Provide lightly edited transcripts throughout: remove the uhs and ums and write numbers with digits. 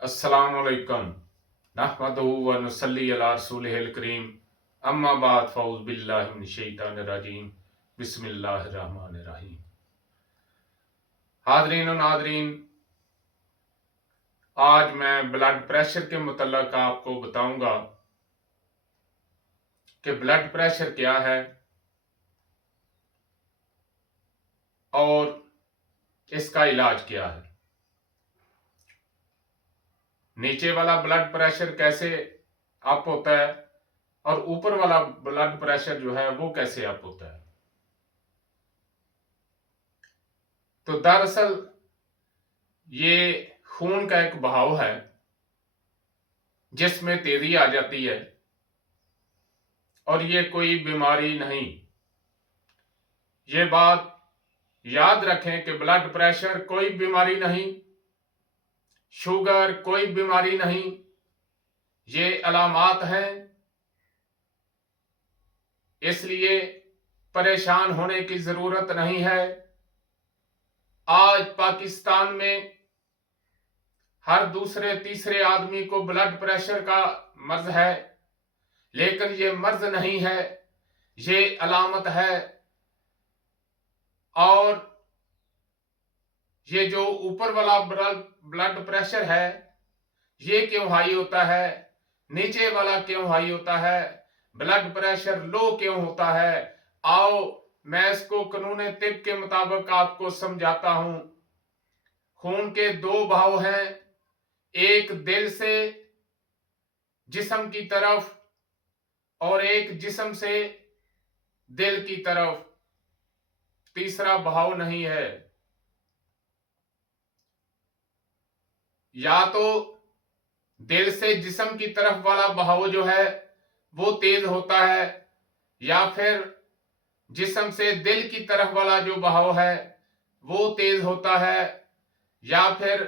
अस्सलाम वालेकुम नहमदुहु व नुसल्ली अला रसूलिहिल करीम अम्मा बाद फ़ऊज़ बिल्लाहि मिनश शैतानिर रजीम बिस्मिल्लाहिर रहमानिर रहीम। हाज़रीन और नाज़रीन, आज मैं ब्लड प्रेशर के मुतल्लक आपको बताऊंगा कि ब्लड प्रेशर क्या है और इसका इलाज क्या है। नीचे वाला ब्लड प्रेशर कैसे अप होता है और ऊपर वाला ब्लड प्रेशर जो है वो कैसे अप होता है। तो दरअसल ये खून का एक बहाव है जिसमें तेजी आ जाती है और ये कोई बीमारी नहीं। ये बात याद रखें कि ब्लड प्रेशर कोई बीमारी नहीं, शुगर कोई बीमारी नहीं, ये अलामात हैं। इसलिए परेशान होने की जरूरत नहीं है। आज पाकिस्तान में हर दूसरे तीसरे आदमी को ब्लड प्रेशर का मर्ज है, लेकिन ये मर्ज नहीं है, ये अलामत है। और ये जो ऊपर वाला ब्लड प्रेशर है ये क्यों हाई होता है, नीचे वाला क्यों हाई होता है, ब्लड प्रेशर लो क्यों होता है, आओ मैं इसको कानून तिब के मुताबिक आपको समझाता हूं। खून के दो बहाव हैं, एक दिल से जिस्म की तरफ और एक जिस्म से दिल की तरफ। तीसरा बहाव नहीं है। या तो दिल से जिस्म की तरफ वाला बहाव जो है वो तेज होता है, या फिर जिस्म से दिल की तरफ वाला जो बहाव है वो तेज होता है, या फिर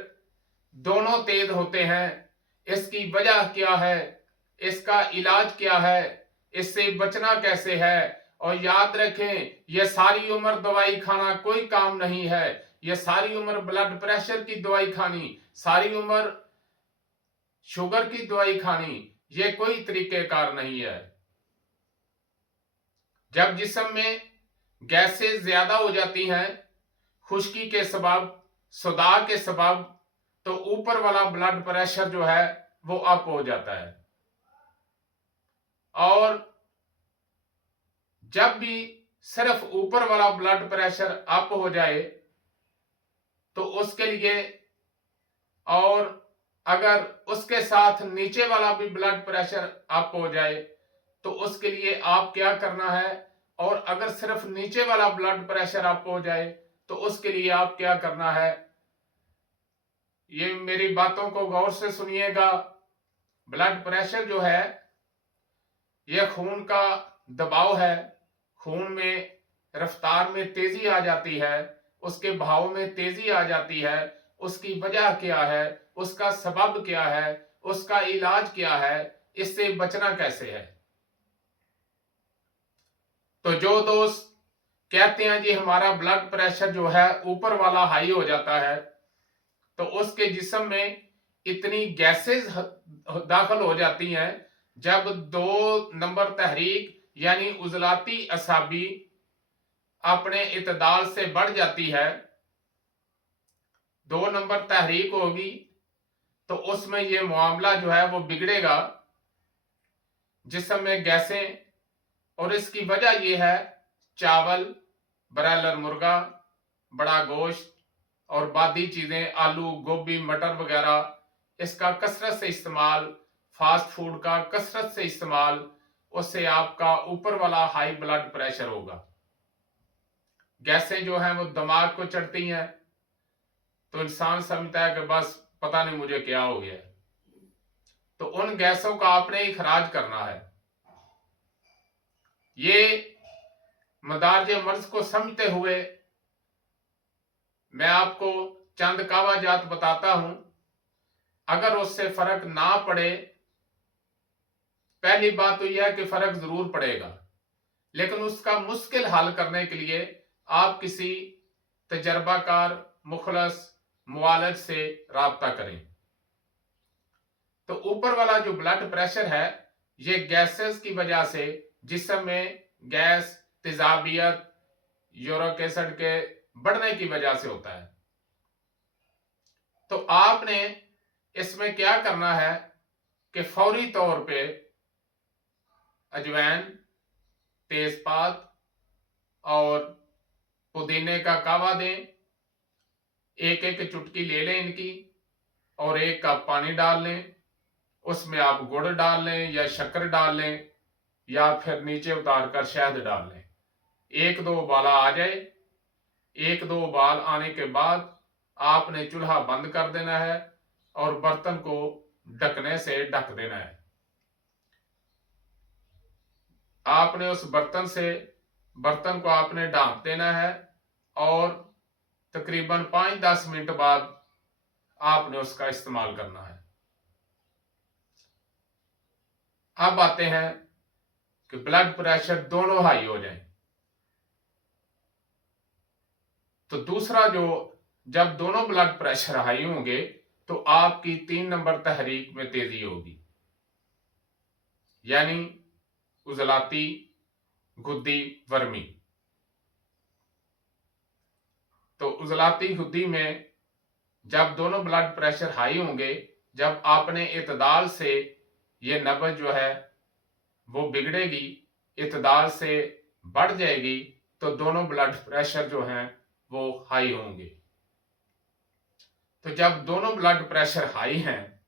दोनों तेज होते हैं। इसकी वजह क्या है, इसका इलाज क्या है, इससे बचना कैसे है। और याद रखें, यह सारी उम्र दवाई खाना कोई काम नहीं है। यह सारी उम्र ब्लड प्रेशर की दवाई खानी, सारी उम्र शुगर की दवाई खानी, यह कोई तरीकेकार नहीं है। जब जिस्म में गैसें ज्यादा हो जाती हैं खुश्की के सबब, सुदा के सबब, तो ऊपर वाला ब्लड प्रेशर जो है वो अप हो जाता है। और जब भी सिर्फ ऊपर वाला ब्लड प्रेशर अप हो जाए तो उसके लिए, और अगर उसके साथ नीचे वाला भी ब्लड प्रेशर अप हो जाए तो उसके लिए आप क्या करना है। और अगर सिर्फ नीचे वाला ब्लड प्रेशर अप हो जाए तो उसके लिए आप क्या करना है। ये मेरी बातों को गौर से सुनिएगा। ब्लड प्रेशर जो है यह खून का दबाव है। खून में रफ्तार में तेजी आ जाती है, उसके बहाव में तेजी आ जाती है। उसकी वजह क्या है, उसका सबब क्या है, उसका इलाज क्या है, इससे बचना कैसे है। तो जो दोस्त कहते हैं जी हमारा ब्लड प्रेशर जो है ऊपर वाला हाई हो जाता है, तो उसके जिस्म में इतनी गैसेस दाखिल हो जाती हैं। जब 2 नंबर तहरीक यानी उजलाती असाबी अपने इतदाल से बढ़ जाती है, 2 नंबर तहरीक होगी, तो उसमें यह मामला जो है वो बिगड़ेगा जिस्म में गैसें। और इसकी वजह यह है चावल, ब्रायलर मुर्गा, बड़ा गोश्त और बादी चीजें, आलू, गोभी, मटर वगैरह, इसका कसरत से इस्तेमाल, फास्ट फूड का कसरत से इस्तेमाल, उससे आपका ऊपर वाला हाई ब्लड प्रेशर होगा। गैसें जो हैं वो दिमाग को चढ़ती हैं तो इंसान समझता है कि बस पता नहीं मुझे क्या हो गया। तो उन गैसों का आपने इखराज करना है। ये मदारज मर्ज को समझते हुए मैं आपको चंद कावाजात बताता हूं। अगर उससे फर्क ना पड़े, पहली बात तो यह है कि फर्क जरूर पड़ेगा, लेकिन उसका मुश्किल हल करने के लिए आप किसी तजर्बाकार मुखलस मुआलिज से राब्ता करें। तो ऊपर वाला जो ब्लड प्रेशर है ये गैसेस की वजह से, जिस्म में गैस, तेजाबियत, यूरिक एसिड के बढ़ने की वजह से होता है। तो आपने इसमें क्या करना है कि फौरी तौर पे अजवाइन, तेजपात और पुदीने का कावा दें, एक एक चुटकी ले लें इनकी, और 1 कप पानी डाल लें। उसमें आप गुड़ डाल लें या शक्कर डाल लें या फिर नीचे उतार कर शहद डाल लें। 1-2 उबाला आ जाए, 1-2 उबाल आने के बाद आपने चूल्हा बंद कर देना है और बर्तन को ढकने से ढक देना है। आपने उस बर्तन को आपने ढांप देना है और तकरीबन 5-10 मिनट बाद आपने उसका इस्तेमाल करना है। अब आते हैं कि ब्लड प्रेशर दोनों हाई हो जाए, तो दूसरा जब दोनों ब्लड प्रेशर हाई होंगे तो आपकी 3 नंबर तहरीक में तेजी होगी, यानी उजलाती गुद्दी वर्मी। तो उजलाती गुद्दी में जब दोनों ब्लड प्रेशर हाई होंगे, जब आपने इतदाल से ये नब्ज जो है वो बिगड़ेगी, इतदाल से बढ़ जाएगी, तो दोनों ब्लड प्रेशर जो हैं वो हाई होंगे। तो जब दोनों ब्लड प्रेशर हाई हैं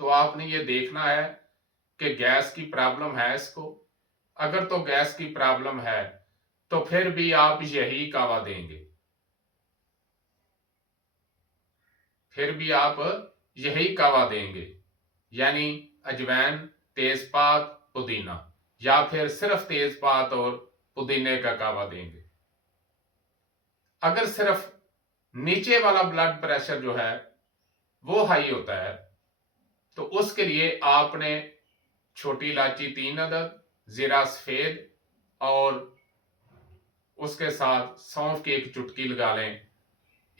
तो आपने ये देखना है कि गैस की प्रॉब्लम है इसको। अगर तो गैस की प्रॉब्लम है तो फिर भी आप यही कावा देंगे, यानी अजवाइन, तेजपात, पुदीना, या फिर सिर्फ तेजपात और पुदीने का कावा देंगे। अगर सिर्फ नीचे वाला ब्लड प्रेशर जो है वो हाई होता है तो उसके लिए आपने छोटी इलायची 3 अदद, जीरा सफेद और उसके साथ सौंफ की 1 चुटकी लगा लें,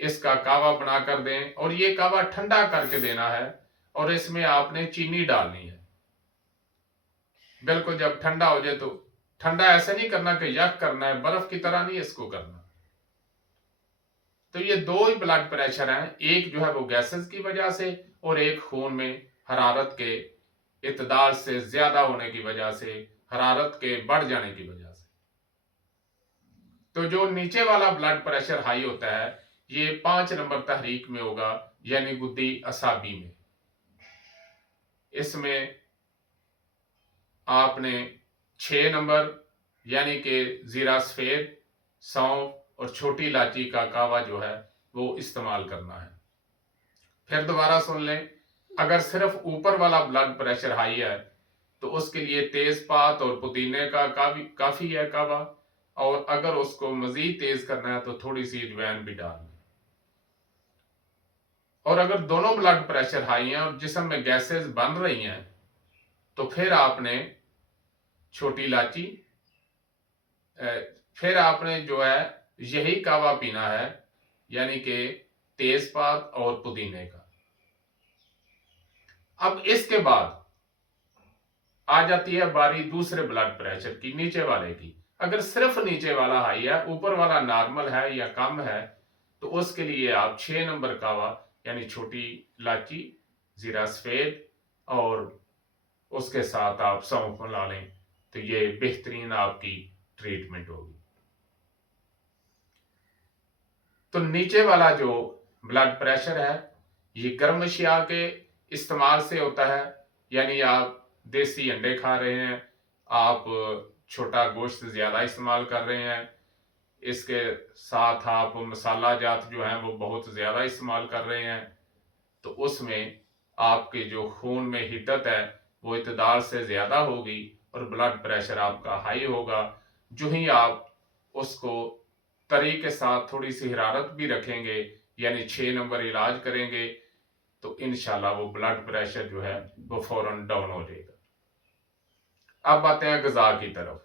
इसका कावा बना कर दें और ये कावा ठंडा करके देना है और इसमें आपने चीनी डालनी है। बिल्कुल जब ठंडा हो जाए, तो ठंडा ऐसे नहीं करना कि यक करना है, बर्फ की तरह नहीं इसको करना। तो ये 2 ही ब्लड प्रेशर हैं, एक जो है वो गैसेस की वजह से और एक खून में हरारत के इतदाल से ज्यादा होने की वजह से, हरारत के बढ़ जाने की वजह से। तो जो नीचे वाला ब्लड प्रेशर हाई होता है ये 5 नंबर तहरीक में होगा, यानी गुद्दी असाबी में। इसमें आपने 6 नंबर यानी कि जीरा सफेद, सौंफ और छोटी इलायची का कावा जो है वो इस्तेमाल करना है। फिर दोबारा सुन लें, अगर सिर्फ ऊपर वाला ब्लड प्रेशर हाई है तो उसके लिए तेजपात और पुदीने का काफी है कावा, और अगर उसको मजीद तेज करना है तो थोड़ी सी अजवाइन भी डाल लें। और अगर दोनों ब्लड प्रेशर हाई हैं और जिस्म में गैसेस बन रही हैं तो फिर आपने छोटी इलायची, फिर आपने जो है यही कावा पीना है, यानी कि तेजपात और पुदीने का। अब इसके बाद आ जाती है बारी दूसरे ब्लड प्रेशर की, नीचे वाले की। अगर सिर्फ नीचे वाला हाई है, ऊपर वाला नॉर्मल है या कम है, तो उसके लिए आप 6 नंबर कावा यानी छोटी इलायची, जीरा सफेद और उसके साथ आप सौंफ मिला लें, तो ये बेहतरीन आपकी ट्रीटमेंट होगी। तो नीचे वाला जो ब्लड प्रेशर है ये गर्म अशिया के इस्तेमाल से होता है, यानी आप देसी अंडे खा रहे हैं, आप छोटा गोश्त ज्यादा इस्तेमाल कर रहे हैं, इसके साथ आप मसाला जात जो है वो बहुत ज्यादा इस्तेमाल कर रहे हैं, तो उसमें आपके जो खून में हिद्दत है वो इतदाल से ज्यादा होगी और ब्लड प्रेशर आपका हाई होगा। जो ही आप उसको तरी के साथ थोड़ी सी हरारत भी रखेंगे, यानी 6 नंबर इलाज करेंगे, तो इंशाल्लाह वो ब्लड प्रेशर जो है वो फौरन डाउन हो जाएगा। अब आते हैं ग़िज़ा की तरफ।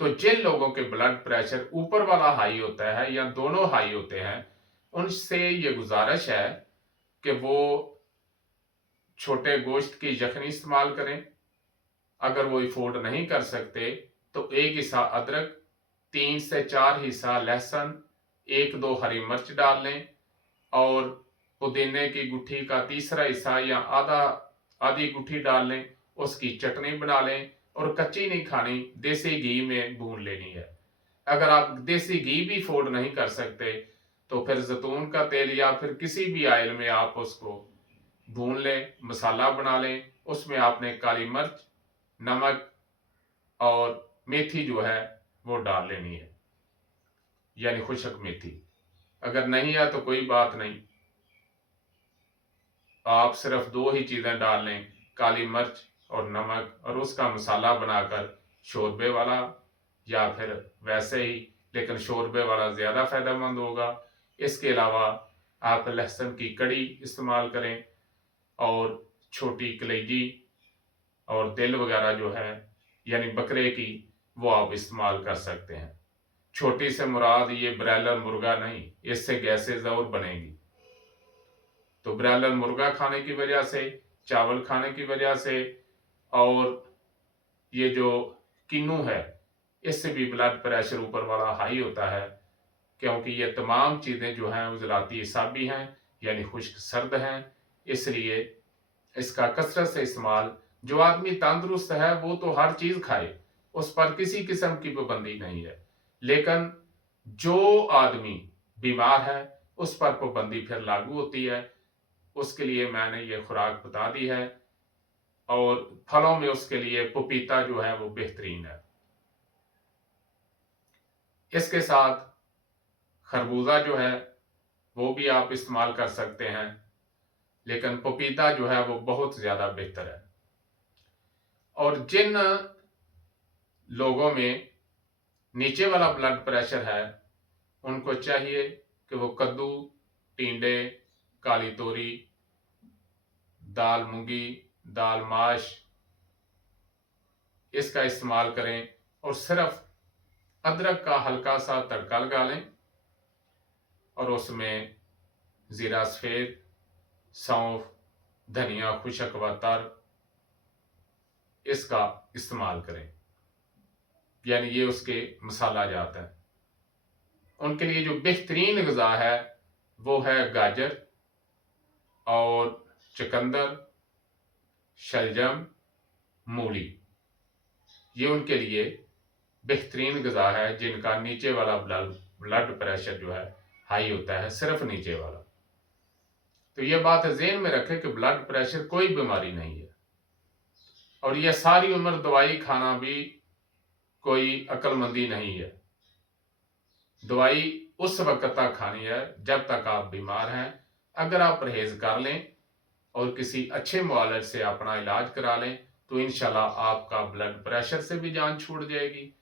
तो जिन लोगों के ब्लड प्रेशर ऊपर वाला हाई होता है या दोनों हाई होते हैं, उनसे ये गुजारिश है कि वो छोटे गोश्त की यखनी इस्तेमाल करें। अगर वो अफोर्ड नहीं कर सकते तो 1 हिस्सा अदरक, 3 से 4 हिस्सा लहसुन, 1-2 हरी मिर्च डाल लें और पुदीने की गुठी का तीसरा हिस्सा या आधी गुठी डाल लें, उसकी चटनी बना लें और कच्ची नहीं खानी, देसी घी में भून लेनी है। अगर आप देसी घी भी अफोर्ड नहीं कर सकते तो फिर जैतून का तेल या फिर किसी भी ऑयल में आप उसको भून लें, मसाला बना लें। उसमें आपने काली मिर्च, नमक और मेथी जो है वो डाल लेनी है, यानी खुशक मेथी। अगर नहीं है तो कोई बात नहीं, आप सिर्फ 2 ही चीज़ें डाल लें, काली मिर्च और नमक, और उसका मसाला बनाकर शोरबे वाला या फिर वैसे ही, लेकिन शोरबे वाला ज़्यादा फ़ायदेमंद होगा। इसके अलावा आप लहसुन की कड़ी इस्तेमाल करें और छोटी कलेजी और दिल वगैरह जो है यानी बकरे की, वो आप इस्तेमाल कर सकते हैं। छोटी से मुराद ये ब्रायलर मुर्गा नहीं, इससे गैसेज और बनेगी। तो ब्रायलर मुर्गा खाने की वजह से, चावल खाने की वजह से और ये जो किन्नू है, इससे भी ब्लड प्रेशर ऊपर वाला हाई होता है, क्योंकि ये तमाम चीज़ें जो हैं उजलाती हिसाबी हैं, यानी खुश्क सर्द हैं। इसलिए इसका कसरत से इस्तेमाल, जो आदमी तंदुरुस्त है वो तो हर चीज़ खाए, उस पर किसी किस्म की पाबंदी नहीं है, लेकिन जो आदमी बीमार है उस पर पाबंदी फिर लागू होती है। उसके लिए मैंने ये खुराक बता दी है। और फलों में उसके लिए पपीता जो है वो बेहतरीन है। इसके साथ खरबूजा जो है वो भी आप इस्तेमाल कर सकते हैं, लेकिन पपीता जो है वो बहुत ज़्यादा बेहतर है। और जिन लोगों में नीचे वाला ब्लड प्रेशर है, उनको चाहिए कि वो कद्दू, टिंडे, काली तोरी, दाल मूंगी, दाल माश, इसका इस्तेमाल करें और सिर्फ अदरक का हल्का सा तड़का लगा लें और उसमें ज़ीरा सफ़ेद, सौंफ, धनिया खुशक व तर, इसका इस्तेमाल करें, यानी ये उसके मसाला जात है। उनके लिए जो बेहतरीन ग़िज़ा है वो है गाजर और चुकंदर, शलजम, मूली। ये उनके लिए बेहतरीन ग़िज़ा है जिनका नीचे वाला ब्लड प्रेशर जो है हाई होता है, सिर्फ नीचे वाला। तो ये बात ज़हन में रखें कि ब्लड प्रेशर कोई बीमारी नहीं है, और ये सारी उम्र दवाई खाना भी कोई अक्लमंदी नहीं है। दवाई उस वक्त तक खानी है जब तक आप बीमार हैं। अगर आप परहेज कर लें और किसी अच्छे मुआलिज से अपना इलाज करा लें तो इंशाल्लाह आपका ब्लड प्रेशर से भी जान छूट जाएगी।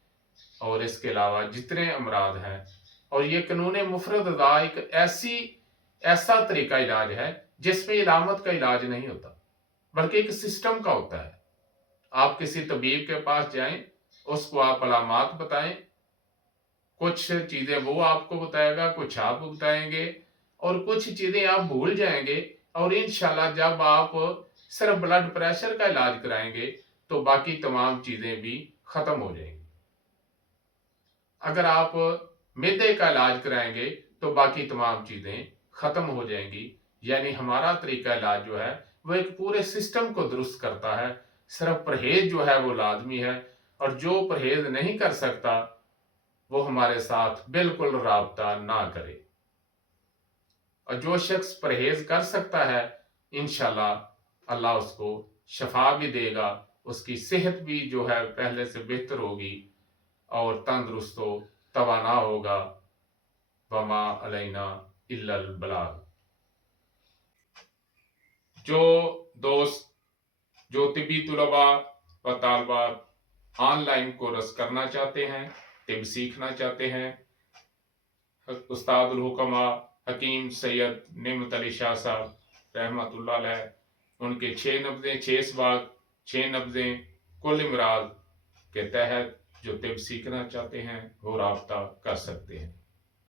और इसके अलावा जितने अमराज हैं, और ये कानून मुफरद अदा एक ऐसा तरीका इलाज है जिसमें इलामत का इलाज नहीं होता, बल्कि एक सिस्टम का होता है। आप किसी तबीब के पास जाएं, उसको आप अलामात बताएं, कुछ चीज़ें वो आपको बताएगा, कुछ आप बताएंगे, और कुछ चीज़ें आप भूल जाएंगे। और इंशाल्लाह जब आप सिर्फ ब्लड प्रेशर का इलाज कराएंगे तो बाकी तमाम चीज़ें भी ख़त्म हो जाएंगी। अगर आप मैदे का इलाज कराएंगे तो बाकी तमाम चीज़ें ख़त्म हो जाएंगी। यानी हमारा तरीका इलाज जो है वो एक पूरे सिस्टम को दुरुस्त करता है। सिर्फ परहेज जो है वो लाजमी है, और जो परहेज नहीं कर सकता वो हमारे साथ बिल्कुल राब्ता ना करे। और जो शख्स परहेज कर सकता है इंशाल्लाह अल्लाह उसको शफा भी देगा, उसकी सेहत भी जो है पहले से बेहतर होगी और तंदुरुस्त हो, तवाना होगा। वमा अलैना इल्लल बलाग। जो दोस्त जो तिब्बी तुलबा व तालबात ऑनलाइन कोर्स करना चाहते हैं, तिब सीखना चाहते हैं, उस्तादुल हुकमा हकीम सैयद नेमत अली शाह साहब रहमतुल्लाह अलैह, उनके 6 नब्ज़ें 6 सबाक 6 नब्ज़ें कुल इमराज के तहत जो तिब सीखना चाहते हैं वो राब्ता कर सकते हैं।